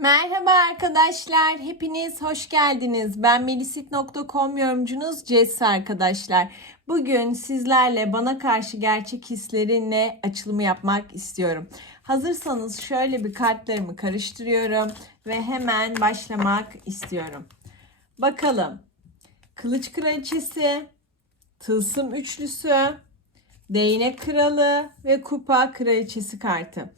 Merhaba arkadaşlar, hepiniz hoş geldiniz. Ben melisit.com yorumcunuz Jess arkadaşlar. Bugün sizlerle bana karşı gerçek hislerinle açılımı yapmak istiyorum. Hazırsanız şöyle bir kartlarımı karıştırıyorum ve hemen başlamak istiyorum. Bakalım. Kılıç kraliçesi, tılsım üçlüsü, değnek kralı ve kupa kraliçesi kartı.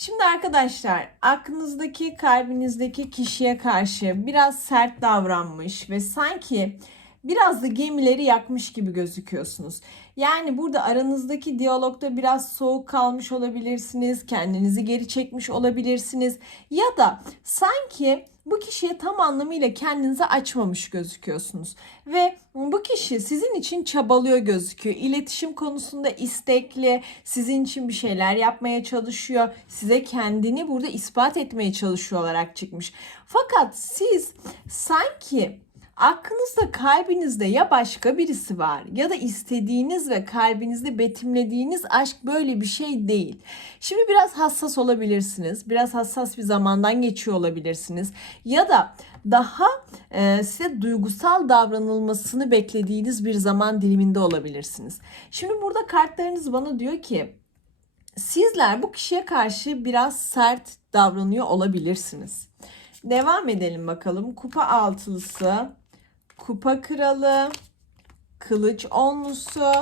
Şimdi arkadaşlar aklınızdaki kalbinizdeki kişiye karşı biraz sert davranmış ve sanki biraz da gemileri yakmış gibi gözüküyorsunuz. Yani burada aranızdaki diyalogda biraz soğuk kalmış olabilirsiniz, kendinizi geri çekmiş olabilirsiniz ya da sanki bu kişiye tam anlamıyla kendinizi açmamış gözüküyorsunuz. Ve bu kişi sizin için çabalıyor gözüküyor. İletişim konusunda istekli, sizin için bir şeyler yapmaya çalışıyor. Size kendini burada ispat etmeye çalışıyor olarak çıkmış. Fakat siz sanki aklınızda kalbinizde ya başka birisi var ya da istediğiniz ve kalbinizde betimlediğiniz aşk böyle bir şey değil. Şimdi biraz hassas olabilirsiniz. Biraz hassas bir zamandan geçiyor olabilirsiniz. Ya da daha e, size duygusal davranılmasını beklediğiniz bir zaman diliminde olabilirsiniz. Şimdi burada kartlarınız bana diyor ki sizler bu kişiye karşı biraz sert davranıyor olabilirsiniz. Devam edelim bakalım. Kupa altılısı, kupa kralı, kılıç onlusu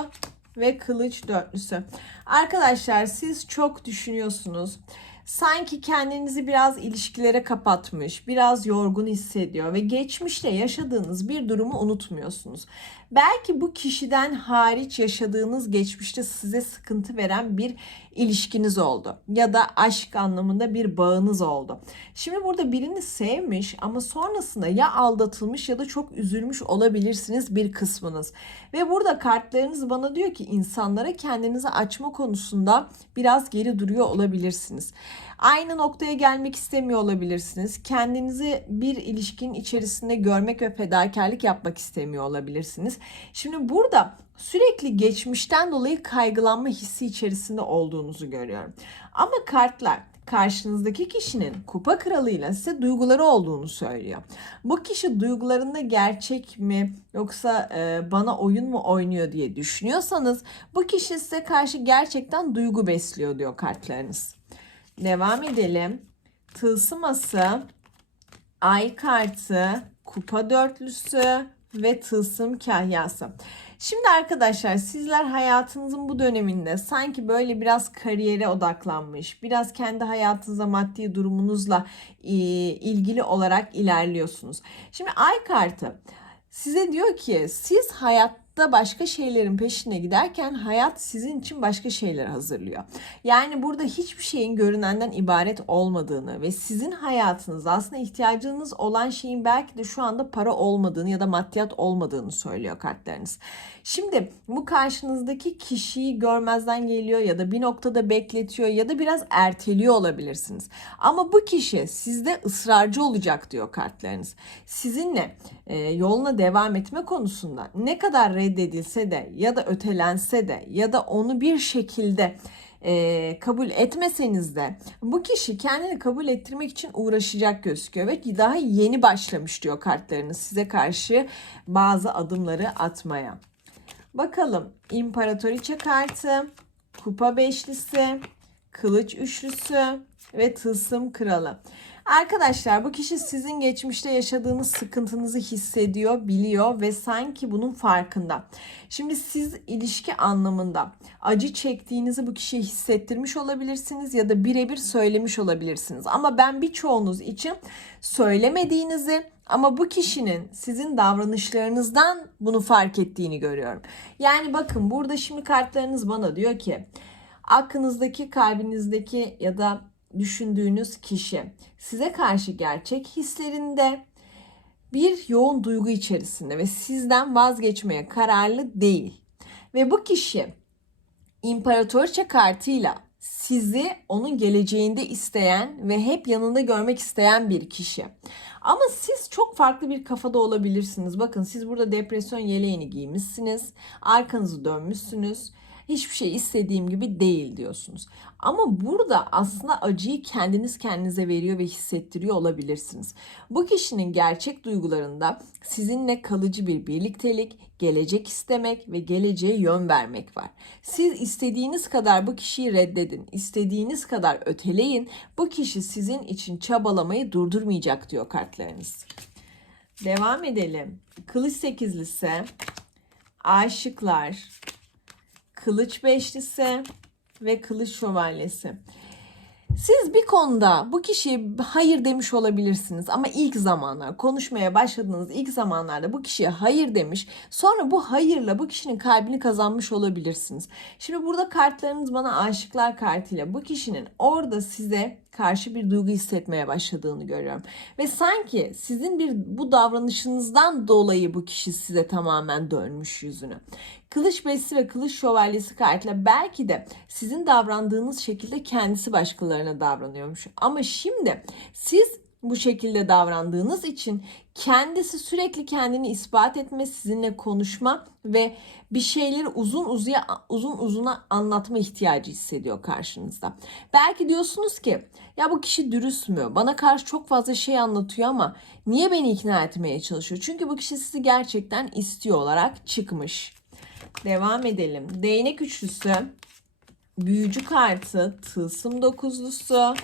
ve kılıç dörtlüsü. Arkadaşlar siz çok düşünüyorsunuz. Sanki kendinizi biraz ilişkilere kapatmış, biraz yorgun hissediyor ve geçmişte yaşadığınız bir durumu unutmuyorsunuz. Belki bu kişiden hariç yaşadığınız geçmişte size sıkıntı veren bir ilişkiniz oldu ya da aşk anlamında bir bağınız oldu. Şimdi burada birini sevmiş ama sonrasında ya aldatılmış ya da çok üzülmüş olabilirsiniz bir kısmınız. Ve burada kartlarınız bana diyor ki insanlara kendinizi açma konusunda biraz geri duruyor olabilirsiniz. Aynı noktaya gelmek istemiyor olabilirsiniz. Kendinizi bir ilişkinin içerisinde görmek ve fedakarlık yapmak istemiyor olabilirsiniz. Şimdi burada sürekli geçmişten dolayı kaygılanma hissi içerisinde olduğunuzu görüyorum. Ama kartlar karşınızdaki kişinin kupa kralıyla size duyguları olduğunu söylüyor. Bu kişi duygularında gerçek mi yoksa e, bana oyun mu oynuyor diye düşünüyorsanız bu kişi size karşı gerçekten duygu besliyor diyor kartlarınız. Devam edelim. Tılsım ası, ay kartı, kupa dörtlüsü ve tılsım kahyası. Şimdi arkadaşlar sizler hayatınızın bu döneminde sanki böyle biraz kariyere odaklanmış, biraz kendi hayatınıza maddi durumunuzla e, ilgili olarak ilerliyorsunuz. Şimdi ay kartı size diyor ki siz hayat hayatta başka şeylerin peşine giderken hayat sizin için başka şeyler hazırlıyor. Yani burada hiçbir şeyin görünenden ibaret olmadığını ve sizin hayatınızda aslında ihtiyacınız olan şeyin belki de şu anda para olmadığını ya da maddiyat olmadığını söylüyor kartlarınız. Şimdi bu karşınızdaki kişiyi görmezden geliyor ya da bir noktada bekletiyor ya da biraz erteliyor olabilirsiniz. Ama bu kişi sizde ısrarcı olacak diyor kartlarınız. Sizinle e, yoluna devam etme konusunda ne kadar reddedilse de ya da ötelense de ya da onu bir şekilde e, kabul etmeseniz de bu kişi kendini kabul ettirmek için uğraşacak gözüküyor ve daha yeni başlamış diyor kartlarınız size karşı bazı adımları atmaya. Bakalım İmparatoriçe kartı, kupa beşlisi, kılıç üçlüsü ve tılsım kralı. Arkadaşlar bu kişi sizin geçmişte yaşadığınız sıkıntınızı hissediyor, biliyor ve sanki bunun farkında. Şimdi siz ilişki anlamında acı çektiğinizi bu kişiye hissettirmiş olabilirsiniz ya da birebir söylemiş olabilirsiniz. Ama ben birçoğunuz için söylemediğinizi ama bu kişinin sizin davranışlarınızdan bunu fark ettiğini görüyorum. Yani bakın burada şimdi kartlarınız bana diyor ki aklınızdaki, kalbinizdeki ya da düşündüğünüz kişi size karşı gerçek hislerinde bir yoğun duygu içerisinde ve sizden vazgeçmeye kararlı değil. Ve bu kişi imparatorça kartıyla sizi onun geleceğinde isteyen ve hep yanında görmek isteyen bir kişi. Ama siz çok farklı bir kafada olabilirsiniz. Bakın siz burada depresyon yeleğini giymişsiniz. Arkanızı dönmüşsünüz Hiçbir şey istediğim gibi değil diyorsunuz. Ama burada aslında acıyı kendiniz kendinize veriyor ve hissettiriyor olabilirsiniz. Bu kişinin gerçek duygularında sizinle kalıcı bir birliktelik, gelecek istemek ve geleceğe yön vermek var. Siz istediğiniz kadar bu kişiyi reddedin, istediğiniz kadar öteleyin. Bu kişi sizin için çabalamayı durdurmayacak diyor kartlarınız. Devam edelim. Kılıç sekizlisi, aşıklar, kılıç beşlisi ve kılıç şövalyesi. Siz bir konuda bu kişiye hayır demiş olabilirsiniz ama ilk zamanlar konuşmaya başladığınız ilk zamanlarda bu kişiye hayır demiş. Sonra bu hayırla bu kişinin kalbini kazanmış olabilirsiniz. Şimdi burada kartlarınız bana aşıklar kartıyla bu kişinin orada size karşı bir duygu hissetmeye başladığını görüyorum. Ve sanki sizin bir bu davranışınızdan dolayı bu kişi size tamamen dönmüş yüzünü. Kılıç Beşisi ve Kılıç Şövalyesi kartıyla belki de sizin davrandığınız şekilde kendisi başkalarına davranıyormuş. Ama şimdi siz bu şekilde davrandığınız için kendisi sürekli kendini ispat etme, sizinle konuşma ve bir şeyleri uzun uzuya uzun uzuna anlatma ihtiyacı hissediyor karşınızda. Belki diyorsunuz ki ya bu kişi dürüst mü? Bana karşı çok fazla şey anlatıyor ama niye beni ikna etmeye çalışıyor? Çünkü bu kişi sizi gerçekten istiyor olarak çıkmış. Devam edelim. Değnek üçlüsü, büyücü kartı, tılsım dokuzlusu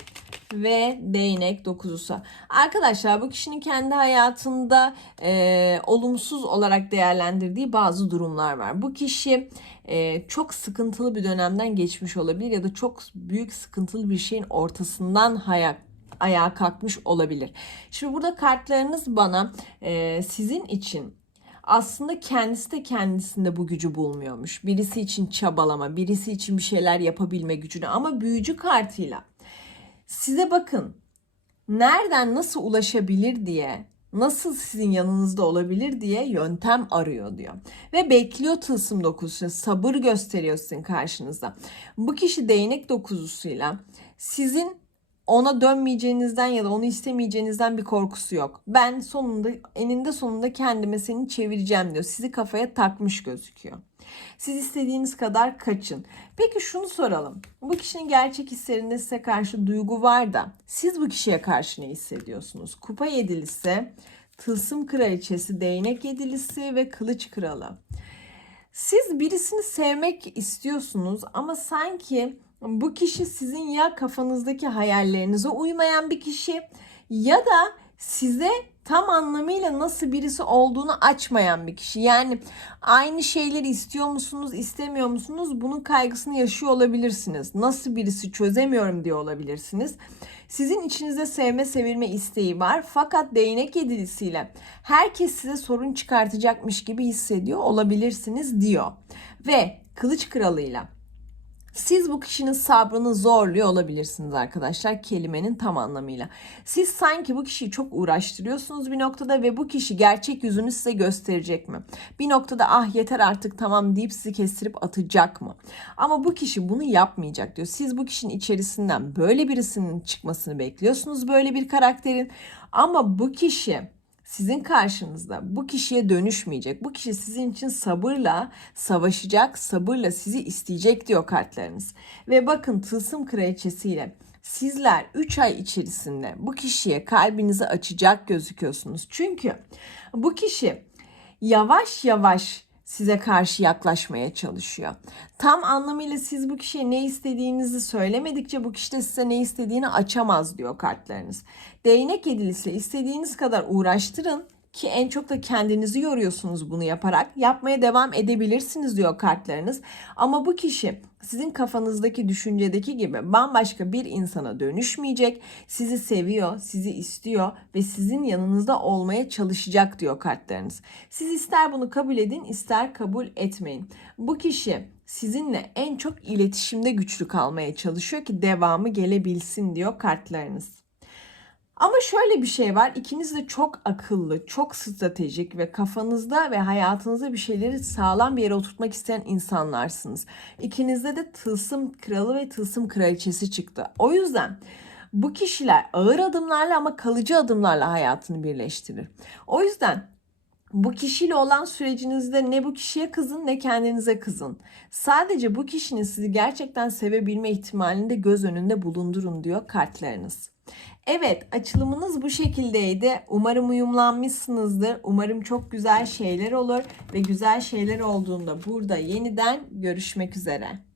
ve değnek dokuzlusu. Arkadaşlar bu kişinin kendi hayatında e, olumsuz olarak değerlendirdiği bazı durumlar var. Bu kişi e, çok sıkıntılı bir dönemden geçmiş olabilir ya da çok büyük sıkıntılı bir şeyin ortasından hayat ayağa kalkmış olabilir. Şimdi burada kartlarınız bana e, sizin için aslında kendisi de kendisinde bu gücü bulmuyormuş. Birisi için çabalama, birisi için bir şeyler yapabilme gücünü ama büyücü kartıyla size bakın nereden nasıl ulaşabilir diye nasıl sizin yanınızda olabilir diye yöntem arıyor diyor. Ve bekliyor tılsım dokuzusu, sabır gösteriyor sizin karşınızda. Bu kişi değnek dokuzusuyla sizin ona dönmeyeceğinizden ya da onu istemeyeceğinizden bir korkusu yok. Ben sonunda eninde sonunda kendime seni çevireceğim diyor. Sizi kafaya takmış gözüküyor. Siz istediğiniz kadar kaçın. Peki şunu soralım. Bu kişinin gerçek hislerinde size karşı duygu var da siz bu kişiye karşı ne hissediyorsunuz? Kupa yedilisi, tılsım kraliçesi, değnek yedilisi ve kılıç kralı. Siz birisini sevmek istiyorsunuz ama sanki bu kişi sizin ya kafanızdaki hayallerinize uymayan bir kişi ya da size tam anlamıyla nasıl birisi olduğunu açmayan bir kişi. Yani aynı şeyleri istiyor musunuz, istemiyor musunuz? Bunun kaygısını yaşıyor olabilirsiniz. Nasıl birisi çözemiyorum diye olabilirsiniz. Sizin içinizde sevme, sevilme isteği var. Fakat değnek yedilisiyle herkes size sorun çıkartacakmış gibi hissediyor olabilirsiniz diyor. Ve kılıç kralıyla siz bu kişinin sabrını zorluyor olabilirsiniz arkadaşlar kelimenin tam anlamıyla. Siz sanki bu kişiyi çok uğraştırıyorsunuz bir noktada ve bu kişi gerçek yüzünü size gösterecek mi? Bir noktada ah yeter artık tamam deyip sizi kestirip atacak mı? Ama bu kişi bunu yapmayacak diyor. Siz bu kişinin içerisinden böyle birisinin çıkmasını bekliyorsunuz böyle bir karakterin. Ama bu kişi sizin karşınızda bu kişiye dönüşmeyecek. Bu kişi sizin için sabırla savaşacak, sabırla sizi isteyecek diyor kartlarınız. Ve bakın tılsım kraliçesiyle sizler 3 ay içerisinde bu kişiye kalbinizi açacak gözüküyorsunuz. Çünkü bu kişi yavaş yavaş size karşı yaklaşmaya çalışıyor. Tam anlamıyla siz bu kişiye ne istediğinizi söylemedikçe bu kişi de size ne istediğini açamaz diyor kartlarınız. Değnek yedilisi istediğiniz kadar uğraştırın ki en çok da kendinizi yoruyorsunuz bunu yaparak. Yapmaya devam edebilirsiniz diyor kartlarınız. Ama bu kişi sizin kafanızdaki düşüncedeki gibi bambaşka bir insana dönüşmeyecek. Sizi seviyor, sizi istiyor ve sizin yanınızda olmaya çalışacak diyor kartlarınız. Siz ister bunu kabul edin, ister kabul etmeyin. Bu kişi sizinle en çok iletişimde güçlü kalmaya çalışıyor ki devamı gelebilsin diyor kartlarınız. Ama şöyle bir şey var. İkiniz de çok akıllı, çok stratejik ve kafanızda ve hayatınızda bir şeyleri sağlam bir yere oturtmak isteyen insanlarsınız. İkinizde de tılsım kralı ve tılsım kraliçesi çıktı. O yüzden bu kişiler ağır adımlarla ama kalıcı adımlarla hayatını birleştirir. O yüzden Bu kişiyle olan sürecinizde ne bu kişiye kızın ne kendinize kızın. Sadece bu kişinin sizi gerçekten sevebilme ihtimalini de göz önünde bulundurun diyor kartlarınız. Evet, açılımınız bu şekildeydi. Umarım uyumlanmışsınızdır. Umarım çok güzel şeyler olur ve güzel şeyler olduğunda burada yeniden görüşmek üzere.